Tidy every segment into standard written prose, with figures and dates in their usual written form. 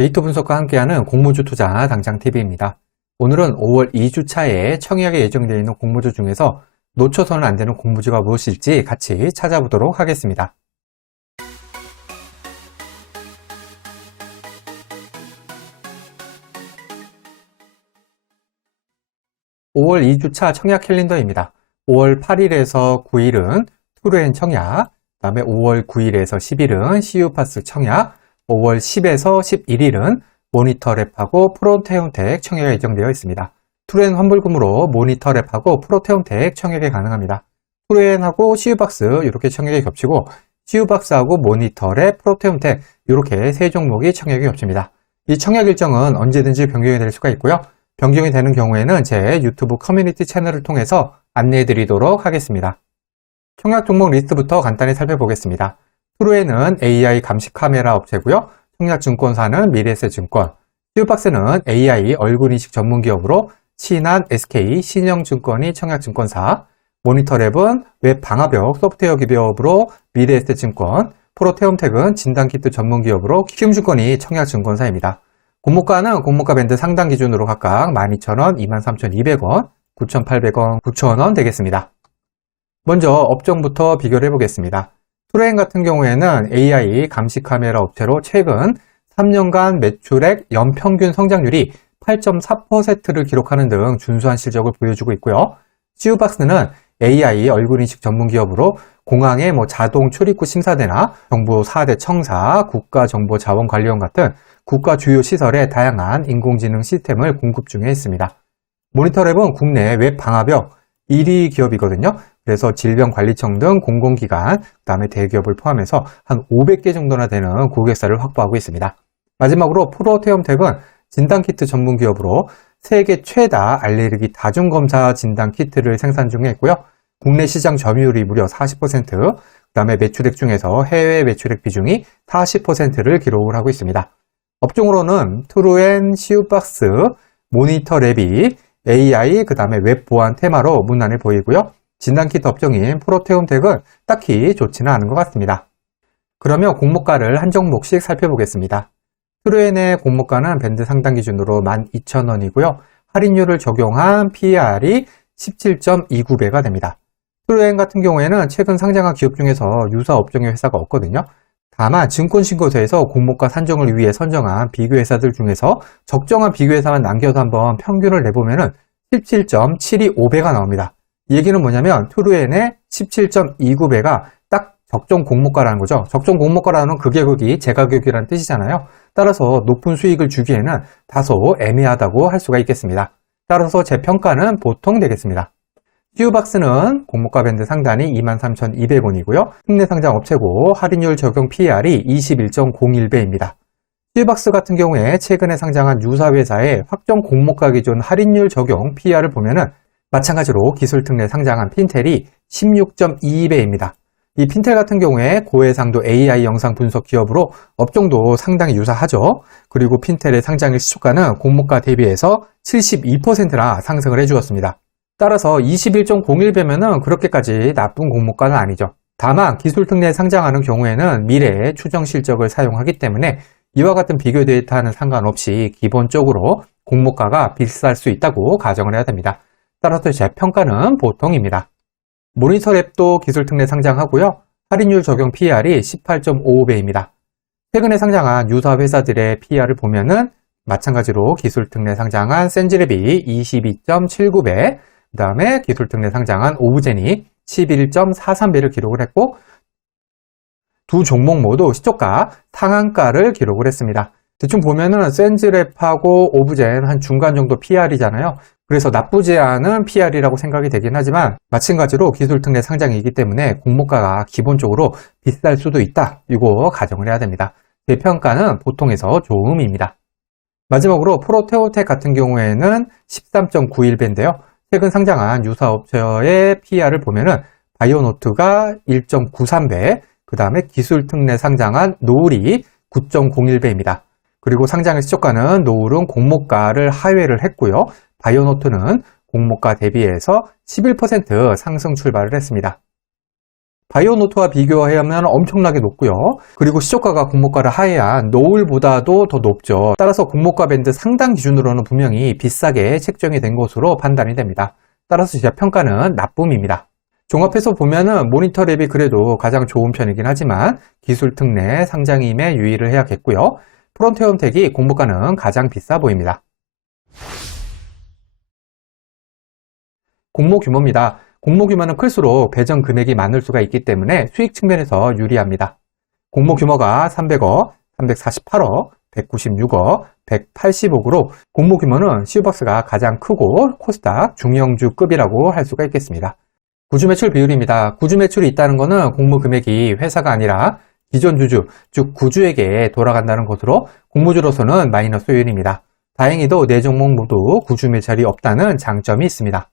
데이터 분석과 함께하는 공모주 투자 당장TV입니다. 오늘은 5월 2주차에 청약에 예정되어 있는 공모주 중에서 놓쳐서는 안 되는 공모주가 무엇일지 같이 찾아보도록 하겠습니다. (5월 2주차) 청약 캘린더입니다. 5월 8일에서 9일은 투르엔 청약, 그 다음에 5월 9일에서 10일은 CUPAS 청약, 5월 10에서 11일은 모니터랩하고 프로테움텍 청약이 예정되어 있습니다. 투르엔 환불금으로 모니터랩하고 프로테움텍 청약이 가능합니다. 투르엔하고 CUBAS 이렇게 청약이 겹치고 CUBAS하고 모니터랩, 프로테움텍 이렇게 세 종목이 청약이 겹칩니다. 이 청약 일정은 언제든지 변경이 될 수가 있고요. 변경이 되는 경우에는 제 유튜브 커뮤니티 채널을 통해서 안내해 드리도록 하겠습니다. 청약 종목 리스트부터 간단히 살펴보겠습니다. 투르엔은 AI 감시 카메라 업체고요. 청약증권사는 미래에셋증권, CUBAS는 AI 얼굴인식 전문기업으로 신한 SK 신영증권이 청약증권사, 모니터랩은 웹 방화벽 소프트웨어 기업으로 미래에셋증권, 프로테움텍은 진단키트 전문기업으로 키움증권이 청약증권사입니다. 공모가는 공모가 밴드 상단 기준으로 각각 12,000원, 23,200원, 9,800원, 9,000원 되겠습니다. 먼저 업종부터 비교를 해보겠습니다. 투르엔 같은 경우에는 AI 감시 카메라 업체로 최근 3년간 매출액 연평균 성장률이 8.4%를 기록하는 등 준수한 실적을 보여주고 있고요. CUBAS는 AI 얼굴인식 전문기업으로 공항의 자동 출입구 심사대나 정부 4대 청사, 국가정보자원관리원 같은 국가 주요 시설에 다양한 인공지능 시스템을 공급 중에 있습니다. 모니터랩은 국내 웹 방화벽 1위 기업이거든요. 그래서 질병관리청 등 공공기관, 그 다음에 대기업을 포함해서 한 500개 정도나 되는 고객사를 확보하고 있습니다. 마지막으로 프로테움텍은 진단키트 전문기업으로 세계 최다 알레르기 다중검사 진단키트를 생산 중에 있고요. 국내 시장 점유율이 무려 40%, 그 다음에 매출액 중에서 해외 매출액 비중이 40%를 기록을 하고 있습니다. 업종으로는 투르엔, CUBAS, 모니터랩이 AI, 그 다음에 웹 보안 테마로 문안을 보이고요. 진단키트 업종인 프로테움텍은 딱히 좋지는 않은 것 같습니다. 그러면 공모가를 한 종목씩 살펴보겠습니다. 투르엔의 공모가는 밴드 상단 기준으로 12,000원이고요. 할인율을 적용한 PER이 17.29배가 됩니다. 투르엔 같은 경우에는 최근 상장한 기업 중에서 유사 업종의 회사가 없거든요. 다만 증권신고서에서 공모가 산정을 위해 선정한 비교회사들 중에서 적정한 비교회사만 남겨서 한번 평균을 내보면 17.725배가 나옵니다. 이 얘기는 뭐냐면 투르엔의 17.29배가 딱 적정 공모가라는 거죠. 적정 공모가라는 그 가격이 제 가격이라는 뜻이잖아요. 따라서 높은 수익을 주기에는 다소 애매하다고 할 수가 있겠습니다. 따라서 제 평가는 보통 되겠습니다. CUBAS는 공모가 밴드 상단이 23,200원이고요. 국내 상장 업체고 할인율 적용 PER이 21.01배입니다. CUBAS 같은 경우에 최근에 상장한 유사 회사의 확정 공모가 기준 할인율 적용 PER을 보면은 마찬가지로 기술특례 상장한 핀텔이 16.22배입니다. 이 핀텔 같은 경우에 고해상도 AI 영상 분석 기업으로 업종도 상당히 유사하죠. 그리고 핀텔의 상장일 시초가는 공모가 대비해서 72%나 상승을 해주었습니다. 따라서 21.01배면은 그렇게까지 나쁜 공모가는 아니죠. 다만 기술특례 상장하는 경우에는 미래의 추정 실적을 사용하기 때문에 이와 같은 비교 데이터와는 상관없이 기본적으로 공모가가 비쌀 수 있다고 가정을 해야 됩니다. 따라서 제 평가는 보통입니다. 모니터랩도 기술특례 상장하고요. 할인율 적용 PER이 18.55배입니다. 최근에 상장한 유사 회사들의 PER을 보면은 마찬가지로 기술특례 상장한 센즈랩이 22.79배, 그 다음에 기술특례 상장한 오브젠이 11.43배를 기록을 했고 두 종목 모두 시초가 상한가를 기록을 했습니다. 대충 보면은 센즈랩하고 오브젠 한 중간 정도 PER이잖아요. 그래서 나쁘지 않은 PER이라고 생각이 되긴 하지만 마찬가지로 기술특례 상장이기 때문에 공모가가 기본적으로 비쌀 수도 있다. 이거 가정을 해야 됩니다. 제 평가는 보통에서 좋음입니다. 마지막으로 프로테움텍 같은 경우에는 13.91배인데요. 최근 상장한 유사 업체의 PER을 보면은 바이오노트가 1.93배, 그 다음에 기술특례 상장한 노을이 9.01배입니다. 그리고 상장의 시초가는 노을은 공모가를 하회를 했고요. 바이오노트는 공모가 대비해서 11% 상승 출발을 했습니다. 바이오노트와 비교하면 엄청나게 높고요. 그리고 시초가가 공모가를 하회한 노을보다도 더 높죠. 따라서 공모가 밴드 상단 기준으로는 분명히 비싸게 책정이 된 것으로 판단이 됩니다. 따라서 제 평가는 나쁨입니다. 종합해서 보면은 모니터랩이 그래도 가장 좋은 편이긴 하지만 기술 특례 상장임에 유의를 해야겠고요. 프론트홈택이 공모가는 가장 비싸 보입니다. 공모 규모입니다. 공모 규모는 클수록 배정 금액이 많을 수가 있기 때문에 수익 측면에서 유리합니다. 공모 규모가 300억, 348억, 196억, 180억으로 공모 규모는 CU박스가 가장 크고 코스닥 중형주급이라고 할 수가 있겠습니다. 구주 매출 비율입니다. 구주 매출이 있다는 것은 공모 금액이 회사가 아니라 기존 주주, 즉 구주에게 돌아간다는 것으로 공모주로서는 마이너스 요인입니다. 다행히도 4종목 모두 구주 매출이 없다는 장점이 있습니다.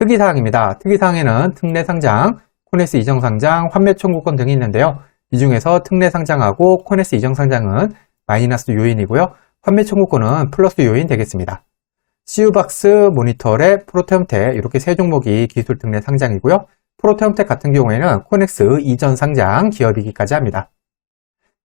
특이사항입니다. 특이사항에는 특례상장, 코넥스 이정상장, 환매 청구권 등이 있는데요. 이 중에서 특례상장하고 코넥스 이정상장은 마이너스 요인이고요. 환매 청구권은 플러스 요인 되겠습니다. CU박스, 모니터랩, 프로테움텍 이렇게 세 종목이 기술 특례 상장이고요. 프로테움텍 같은 경우에는 코넥스 이전 상장 기업이기까지 합니다.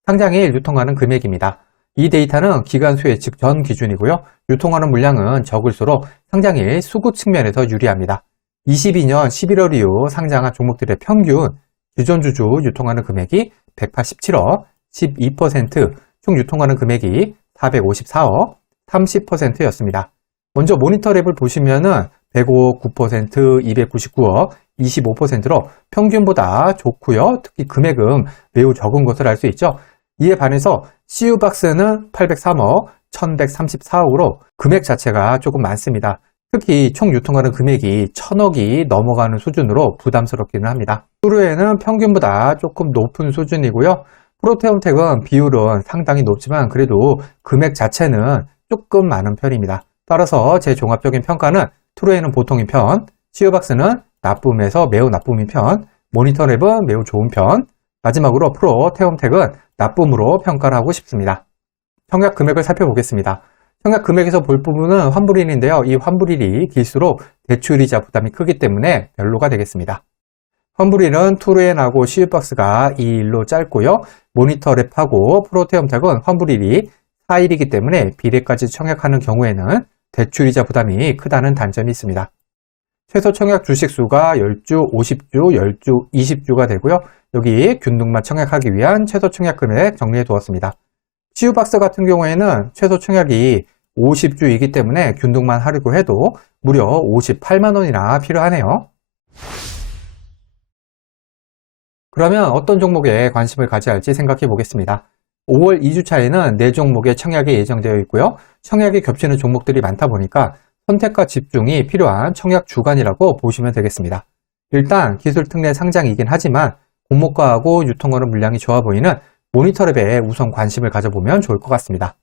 상장일 유통하는 금액입니다. 이 데이터는 기간 수혜 즉 전 기준이고요. 유통하는 물량은 적을수록 상장일 수급 측면에서 유리합니다. 22년 11월 이후 상장한 종목들의 평균 기존 주주 유통하는 금액이 187억, 12%, 총 유통하는 금액이 454억, 30%였습니다. 먼저 모니터랩을 보시면은 105억 9%, 299억, 25%로 평균보다 좋고요. 특히 금액은 매우 적은 것을 알 수 있죠. 이에 반해서 CU박스는 803억, 1134억으로 금액 자체가 조금 많습니다. 특히 총 유통하는 금액이 1000억이 넘어가는 수준으로 부담스럽기는 합니다. 뚜루에는 평균보다 조금 높은 수준이고요. 프로테움텍은 비율은 상당히 높지만 그래도 금액 자체는 조금 많은 편입니다. 따라서 제 종합적인 평가는 뚜루에는 보통인 편, CU박스는 나쁨에서 매우 나쁨인 편, 모니터랩은 매우 좋은 편, 마지막으로 프로테움텍은 나쁨으로 평가를 하고 싶습니다. 청약 금액을 살펴보겠습니다. 청약 금액에서 볼 부분은 환불일인데요. 이 환불일이 길수록 대출이자 부담이 크기 때문에 별로가 되겠습니다. 환불일은 투루엔하고 CU박스가 2일로 짧고요. 모니터랩하고 프로테움텍은 환불일이 4일이기 때문에 비례까지 청약하는 경우에는 대출이자 부담이 크다는 단점이 있습니다. 최소 청약 주식수가 10주, 50주, 10주, 20주가 되고요. 여기 균등만 청약하기 위한 최소 청약 금액 정리해 두었습니다. CU박스 같은 경우에는 최소 청약이 50주이기 때문에 균등만 하려고 해도 무려 58만 원이나 필요하네요. 그러면 어떤 종목에 관심을 가져야 할지 생각해 보겠습니다. 5월 2주차에는 4종목의 청약이 예정되어 있고요. 청약이 겹치는 종목들이 많다 보니까 선택과 집중이 필요한 청약 주간이라고 보시면 되겠습니다. 일단 기술 특례 상장이긴 하지만 공모가하고 유통하는 물량이 좋아 보이는 모니터랩에 우선 관심을 가져보면 좋을 것 같습니다.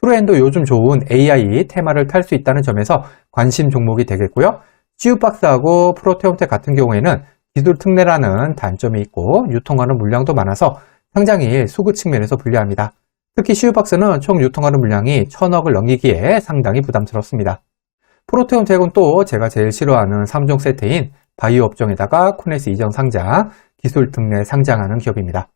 뚜루엔도 요즘 좋은 AI 테마를 탈 수 있다는 점에서 관심 종목이 되겠고요. CU박스하고 프로테움텍 같은 경우에는 기술 특례라는 단점이 있고 유통하는 물량도 많아서 상장일 수급 측면에서 불리합니다. 특히 CU박스는 총 유통하는 물량이 1000억을 넘기기에 상당히 부담스럽습니다. 프로테움텍은 또 제가 제일 싫어하는 3종 세트인 바이오 업종에다가 코넥스 이전 상장, 기술 특례 상장하는 기업입니다.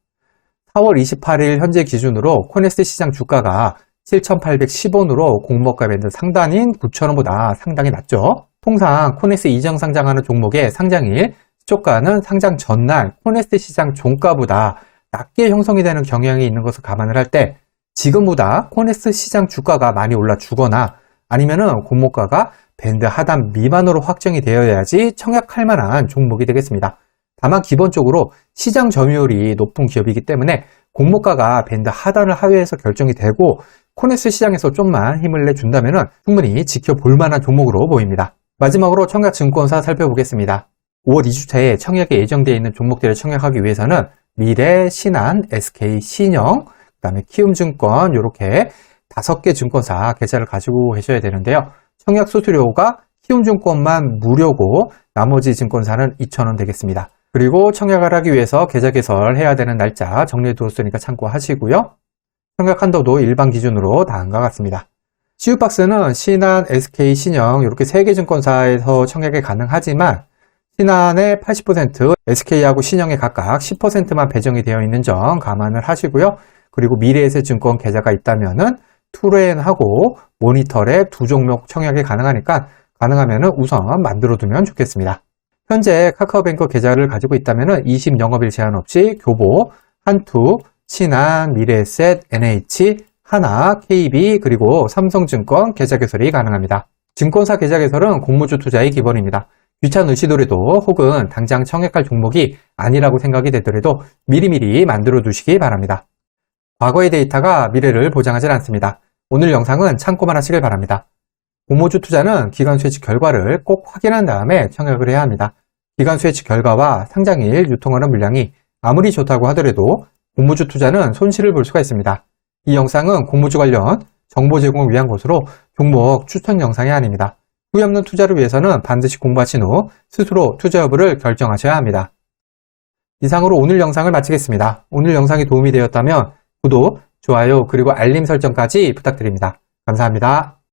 4월 28일 현재 기준으로 코넥스 시장 주가가 7,810원으로 공모가 밴드 상단인 9,000원보다 상당히 낮죠. 통상 코넥스 이전 상장하는 종목의 상장일 시초가는 상장 전날 코넥스 시장 종가보다 낮게 형성이 되는 경향이 있는 것을 감안을 할 때 지금보다 코넥스 시장 주가가 많이 올라주거나 아니면은 공모가가 밴드 하단 미만으로 확정이 되어야지 청약할 만한 종목이 되겠습니다. 다만 기본적으로 시장 점유율이 높은 기업이기 때문에 공모가가 밴드 하단을 하회해서 결정이 되고 코넥스 시장에서 좀만 힘을 내준다면 충분히 지켜볼 만한 종목으로 보입니다. 마지막으로 청약증권사 살펴보겠습니다. 5월 2주차에 청약이 예정되어 있는 종목들을 청약하기 위해서는 미래, 신한, SK, 신영, 그 다음에 키움증권 이렇게 5개 증권사 계좌를 가지고 계셔야 되는데요. 청약 수수료가 키움증권만 무료고 나머지 증권사는 2,000원 되겠습니다. 그리고 청약을 하기 위해서 계좌 개설해야 되는 날짜 정리해 두었으니까 참고하시고요. 청약 한도도 일반 기준으로 다음과 같습니다. CU박스는 신한, SK, 신영 이렇게 3개 증권사에서 청약이 가능하지만 신한의 80%, SK하고 신영에 각각 10%만 배정이 되어 있는 점 감안을 하시고요. 그리고 미래에셋증권 계좌가 있다면은 투레인하고 모니터랩 두 종목 청약이 가능하니까 가능하면은 우선 만들어 두면 좋겠습니다. 현재 카카오뱅크 계좌를 가지고 있다면은 20영업일 제한 없이 교보, 한투, 신한, 미래에셋, NH, 하나, KB, 그리고 삼성증권 계좌 개설이 가능합니다. 증권사 계좌 개설은 공모주 투자의 기본입니다. 귀찮으시더라도 혹은 당장 청약할 종목이 아니라고 생각이 되더라도 미리미리 만들어 두시기 바랍니다. 과거의 데이터가 미래를 보장하지 않습니다. 오늘 영상은 참고만 하시길 바랍니다. 공모주 투자는 기관 수혜치 결과를 꼭 확인한 다음에 청약을 해야 합니다. 기관 수혜치 결과와 상장일 유통하는 물량이 아무리 좋다고 하더라도 공모주 투자는 손실을 볼 수가 있습니다. 이 영상은 공모주 관련 정보 제공을 위한 것으로 종목 추천 영상이 아닙니다. 후회 없는 투자를 위해서는 반드시 공부하신 후 스스로 투자 여부를 결정하셔야 합니다. 이상으로 오늘 영상을 마치겠습니다. 오늘 영상이 도움이 되었다면 구독, 좋아요, 그리고 알림 설정까지 부탁드립니다. 감사합니다.